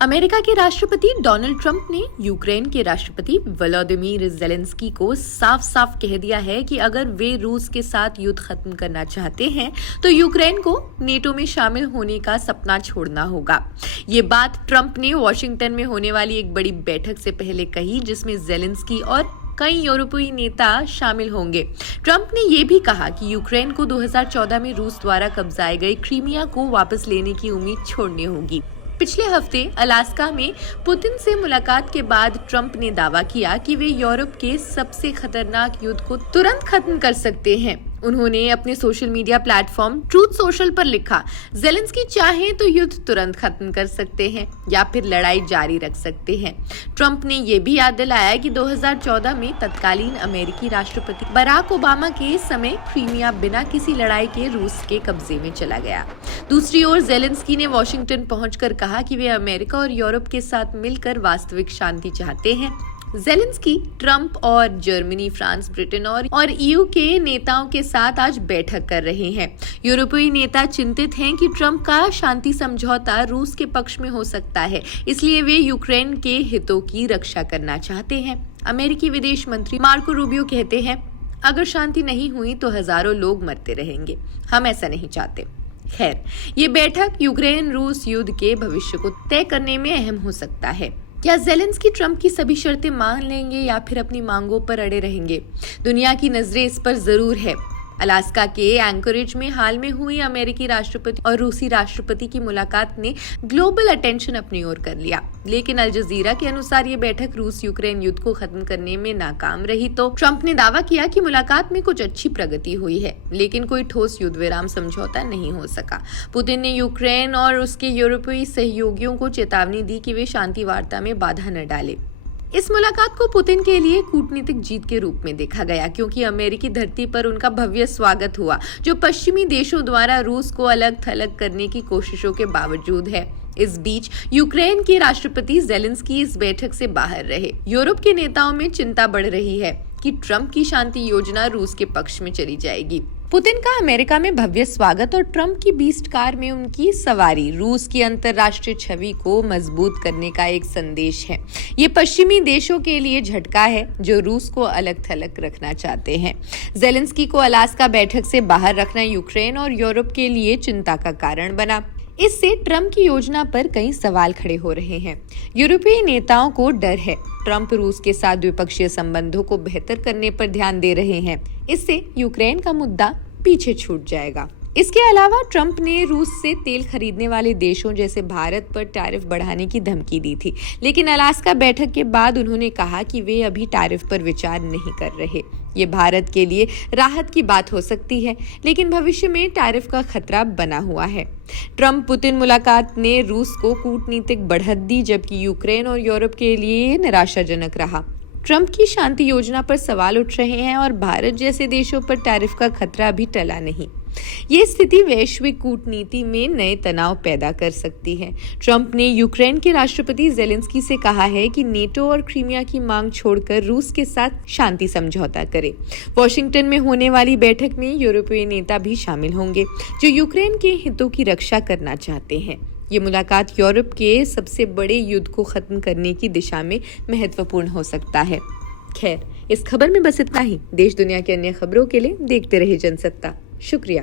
America के राष्ट्रपति Donald Trump ने यूक्रेन के राष्ट्रपति वोलोदिमीर ज़ेलेंस्की को साफ साफ कह दिया है कि अगर वे रूस के साथ युद्ध खत्म करना चाहते हैं तो यूक्रेन को नेटो में शामिल होने का सपना छोड़ना होगा। ये बात ट्रंप ने वॉशिंगटन में होने वाली एक बड़ी बैठक से पहले कही, जिसमें ज़ेलेंस्की और कई यूरोपीय नेता शामिल होंगे। ट्रंप ने यह भी कहा कि यूक्रेन को 2014 में रूस द्वारा कब्जाए गए क्रीमिया को वापस लेने की उम्मीद छोड़नी होगी। पिछले हफ्ते अलास्का में पुतिन से मुलाकात के बाद ट्रंप ने दावा किया कि वे यूरोप के सबसे खतरनाक युद्ध को तुरंत खत्म कर सकते हैं। उन्होंने अपने social media platform truth social पर लिखा, ज़ेलेंस्की चाहें तो युद्ध तुरंत खत्म कर सकते हैं या फिर लड़ाई जारी रख सकते हैं। ट्रंप ने यह भी याद दिलाया कि 2014 में तत्कालीन अमेरिकी राष्ट्रपति बराक ओबामा के समय क्रीमिया बिना किसी लड़ाई के रूस के कब्जे में चला गया। दूसरी ओर ज़ेलेंस्की ने वॉशिंगटन पहुंचकर कहा कि वे अमेरिका और यूरोप के साथ मिलकर वास्तविक शांति चाहते हैं। ज़ेलेंस्की ट्रंप और जर्मनी, फ्रांस, ब्रिटेन और ईयू के नेताओं के साथ आज बैठक कर रहे हैं। यूरोपीय नेता चिंतित हैं कि ट्रंप का शांति समझौता रूस के पक्ष में हो सकता है, इसलिए वे यूक्रेन के हितों की रक्षा करना चाहते हैं। अमेरिकी विदेश मंत्री मार्को रूबियो कहते हैं, अगर शांति नहीं हुई तो हजारों लोग मरते रहेंगे। हम ऐसा नहीं चाहते। खैर, ये बैठक यूक्रेन रूस युद्ध के भविष्य को तय करने में अहम हो सकता है। क्या ज़ेलेंस्की ट्रंप की सभी शर्तें मान लेंगे या फिर अपनी मांगों पर अड़े रहेंगे? दुनिया की नजरें इस पर जरूर है। अलास्का के एंकोरेज में हाल में हुई अमेरिकी राष्ट्रपति और रूसी राष्ट्रपति की मुलाकात ने ग्लोबल अटेंशन अपनी ओर कर लिया, लेकिन अल जजीरा के अनुसार ये बैठक रूस यूक्रेन युद्ध को खत्म करने में नाकाम रही। तो ट्रंप ने दावा किया कि मुलाकात में कुछ अच्छी प्रगति हुई है, लेकिन कोई ठोस युद्ध विराम समझौता नहीं हो सका। पुतिन ने यूक्रेन और उसके यूरोपीय सहयोगियों को चेतावनी दी कि वे शांति वार्ता में बाधा न डालें। इस मुलाकात को पुतिन के लिए कूटनीतिक जीत के रूप में देखा गया, क्योंकि अमेरिकी धरती पर उनका भव्य स्वागत हुआ, जो पश्चिमी देशों द्वारा रूस को अलग थलग करने की कोशिशों के बावजूद है। इस बीच यूक्रेन के राष्ट्रपति ज़ेलेंस्की इस बैठक से बाहर रहे। यूरोप के नेताओं में चिंता बढ़ रही है कि ट्रंप की शांति योजना रूस के पक्ष में चली जाएगी। पुतिन का अमेरिका में भव्य स्वागत और ट्रंप की बीस्ट कार में उनकी सवारी रूस की अंतर्राष्ट्रीय छवि को मजबूत करने का एक संदेश है। ये पश्चिमी देशों के लिए झटका है जो रूस को अलग थलग रखना चाहते हैं। ज़ेलेंस्की को अलास्का बैठक से बाहर रखना यूक्रेन और यूरोप के लिए चिंता का कारण बना। इससे ट्रंप की योजना पर कई सवाल खड़े हो रहे हैं। यूरोपीय नेताओं को डर है ट्रंप रूस के साथ द्विपक्षीय संबंधों को बेहतर करने पर ध्यान दे रहे हैं। इससे यूक्रेन का मुद्दा पीछे छूट जाएगा। इसके अलावा ट्रंप ने रूस से तेल खरीदने वाले देशों जैसे भारत पर टैरिफ बढ़ाने की धमकी दी थी, लेकिन अलास्का बैठक के बाद उन्होंने कहा कि वे अभी टैरिफ पर विचार नहीं कर रहे। ये भारत के लिए राहत की बात हो सकती है, लेकिन भविष्य में टैरिफ का खतरा बना हुआ है। ट्रंप पुतिन मुलाकात ने रूस को कूटनीतिक बढ़त दी, जबकि यूक्रेन और यूरोप के लिए निराशाजनक रहा। ट्रंप की शांति योजना पर सवाल उठ रहे हैं और भारत जैसे देशों पर टैरिफ का खतरा भी टला नहीं। ये स्थिति वैश्विक कूटनीति में नए तनाव पैदा कर सकती है। ट्रंप ने यूक्रेन के राष्ट्रपति ज़ेलेंस्की से कहा है कि नेटो और क्रीमिया की मांग छोड़कर रूस के साथ शांति समझौता करे। वॉशिंगटन में होने वाली बैठक में यूरोपीय नेता भी शामिल होंगे जो यूक्रेन के हितों की रक्षा करना चाहते हैं। ये मुलाकात यूरोप के सबसे बड़े युद्ध को खत्म करने की दिशा में महत्वपूर्ण हो सकता है। खैर, इस खबर में बस इतना ही। देश दुनिया की अन्य खबरों के लिए देखते रहिए जनसत्ता। शुक्रिया।